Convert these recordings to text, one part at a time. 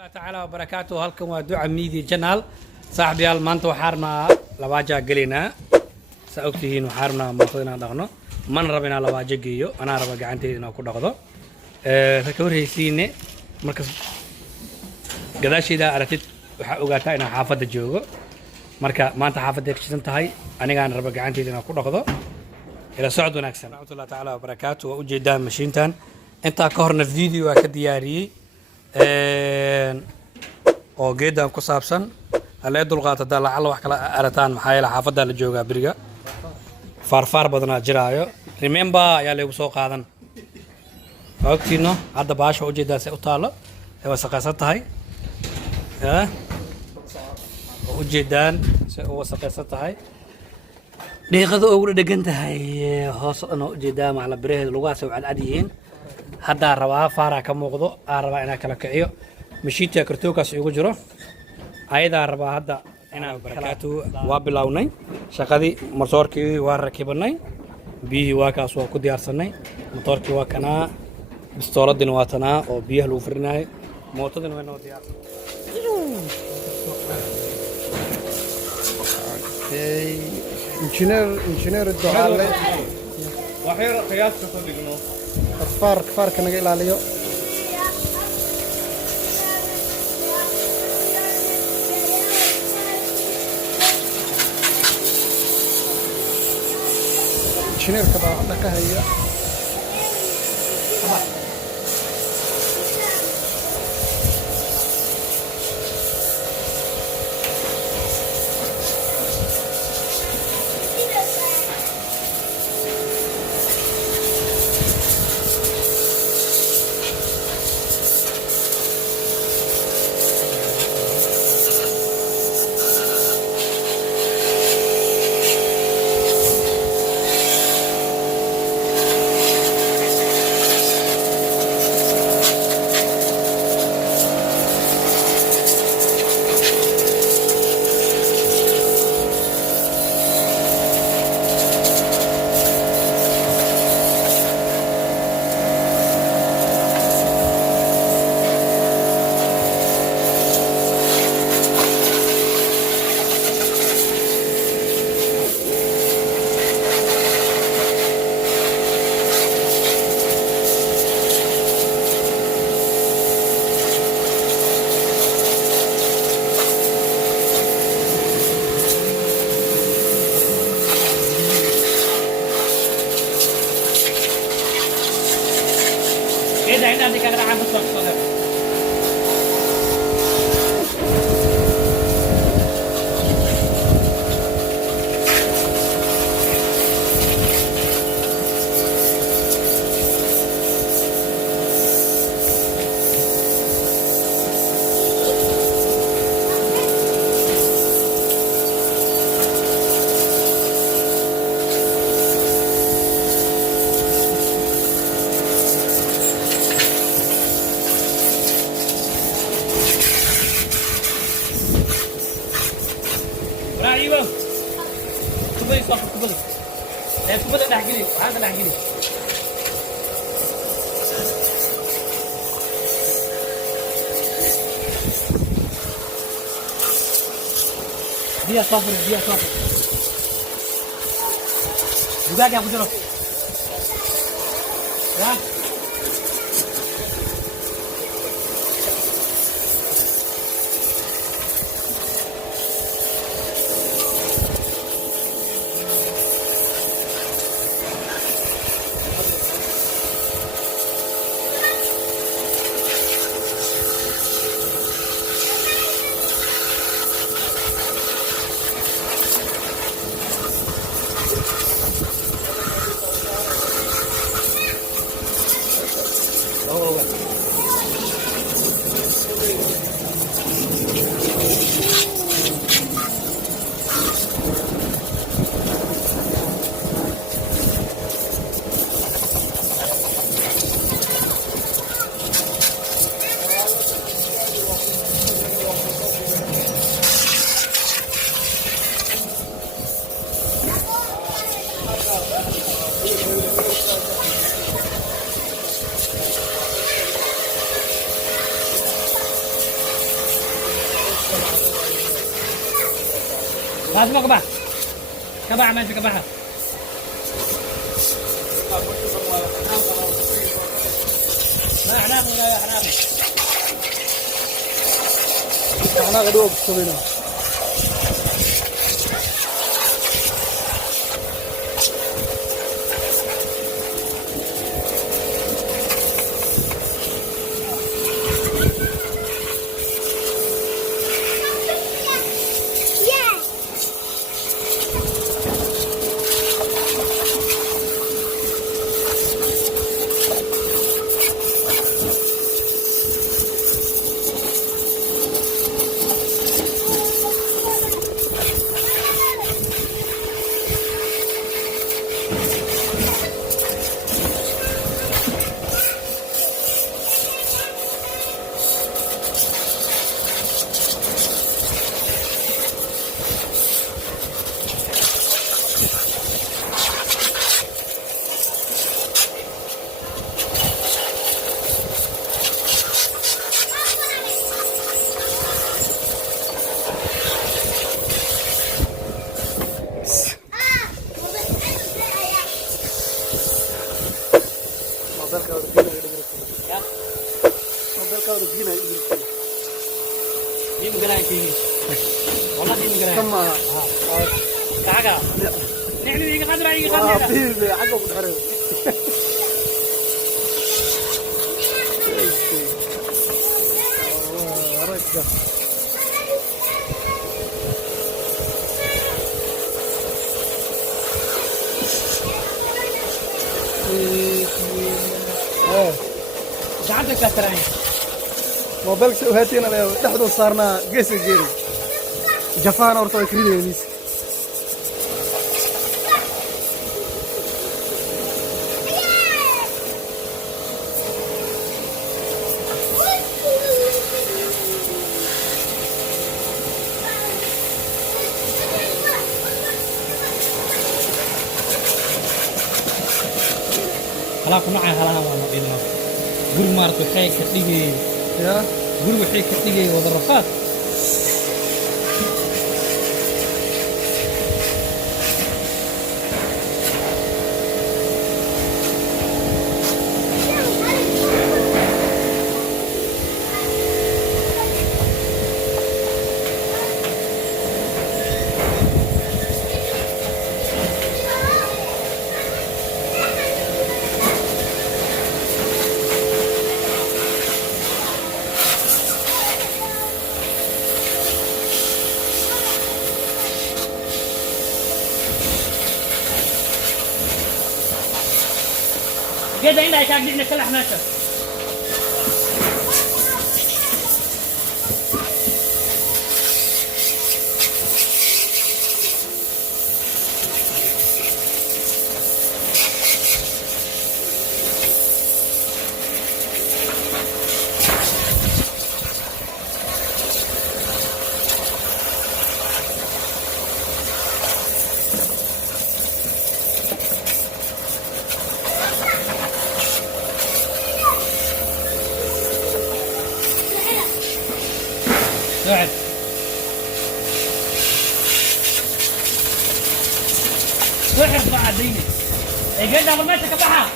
الله تعالى وبركاته. هلكم ودعاء ميدي جنال صاحبي المانتو حارنا لواجا قلينا سأوكتهين وحارنا موطينا دغنو من ربنا لواجا قيو أنا ربا قعنتي ناكو دغضو فكور هيسيني مركز قداشي دا أرتد وقاتا إنا حافظ جوغو مركا ما أنت حافظ ديك شتن تهي أنا قان ربا قعنتي ناكو دغضو إلى سعود ونكسن ورحمة الله تعالى وبركاته وأجي دام مشينتان انت كهرنا فيديو كدياري oo geedan ku saabsan hal dulqaata dal alla wax kala arataan maxay la xaafada la jooga biriga farfar badana jiraayo remember ayaa lagu soo qaadan waqtiino hadda baasha u jeedaa say u taalo ay wasaqaysan tahay u jeedaan say u wasaqaysan tahay deeqada ugu dhagan tahay hoos u jeedaa macla biraheed lagu aasay cad yihiin hadda rabaa faara ka muuqdo rabaa inaa kala kiciyo mashiinta kartookaas ugu jiro ayada rabaa hadda inaa barakaatu waa bilownay shaqadii motorkii waa rakibanay biyihii waa kaas waa ku diyaarsanay motorkii waa kanaa bistooladina waa tanaa oo biyaha lagu firinayo mootadina waa noo diyaarsan injineer ducaale waxay qiyaasta ku dhigno farka naga ilaaliyo injineerka baa dhaka haya إذا عندك أنا عم بتصل ايوه كبلي صح كبلي كبلي نحكي هذا نحكي دي صفر دقاق يا ابو جرس ها لازم كبح كبح ماشي كبحها ما حرام ولا يا حرام احنا غدوه بسوينا دي مقنعة كيس والله دي مقنعة كم كعكة يعني دي قدرة دي قدرة في حاجه بتحرق رجع شعبك كسرين موبايل شو هاتينا لحظه صارنا قيس الجيري جفان اورتو كريدينيس خلاص نوعها هلا وانا بينا قول مارت وحي كتيجي يا قول وحي كتيجي وضرفات قد عندك كاكدين كل حماسة قاعد وحر بعدين قد اول ما تكبحها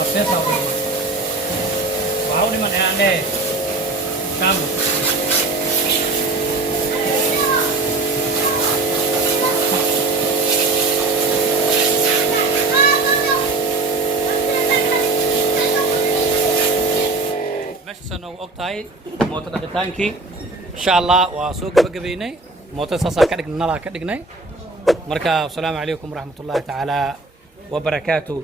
بسيطة وعوني من يعني كامل meeshaasana u og tahay mooto dhaqitaankii insha allah waa soo gabagabaynay mootada saasaa ka dhignay nalaa ka dhignay marka asalaamu calaykum waraxmat ullaahi tacaala wabarakaatu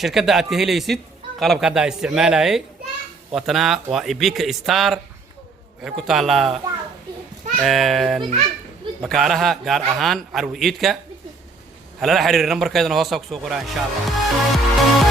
shirkadda aad ka helaysid qalabka hadda isticmaalayay watanaa waa ibika star waxay ku taallaa bakaaraha gaar ahaan carwi iidka halala xiriir nambarkeedana hoosaa ku soo qoraa insha allah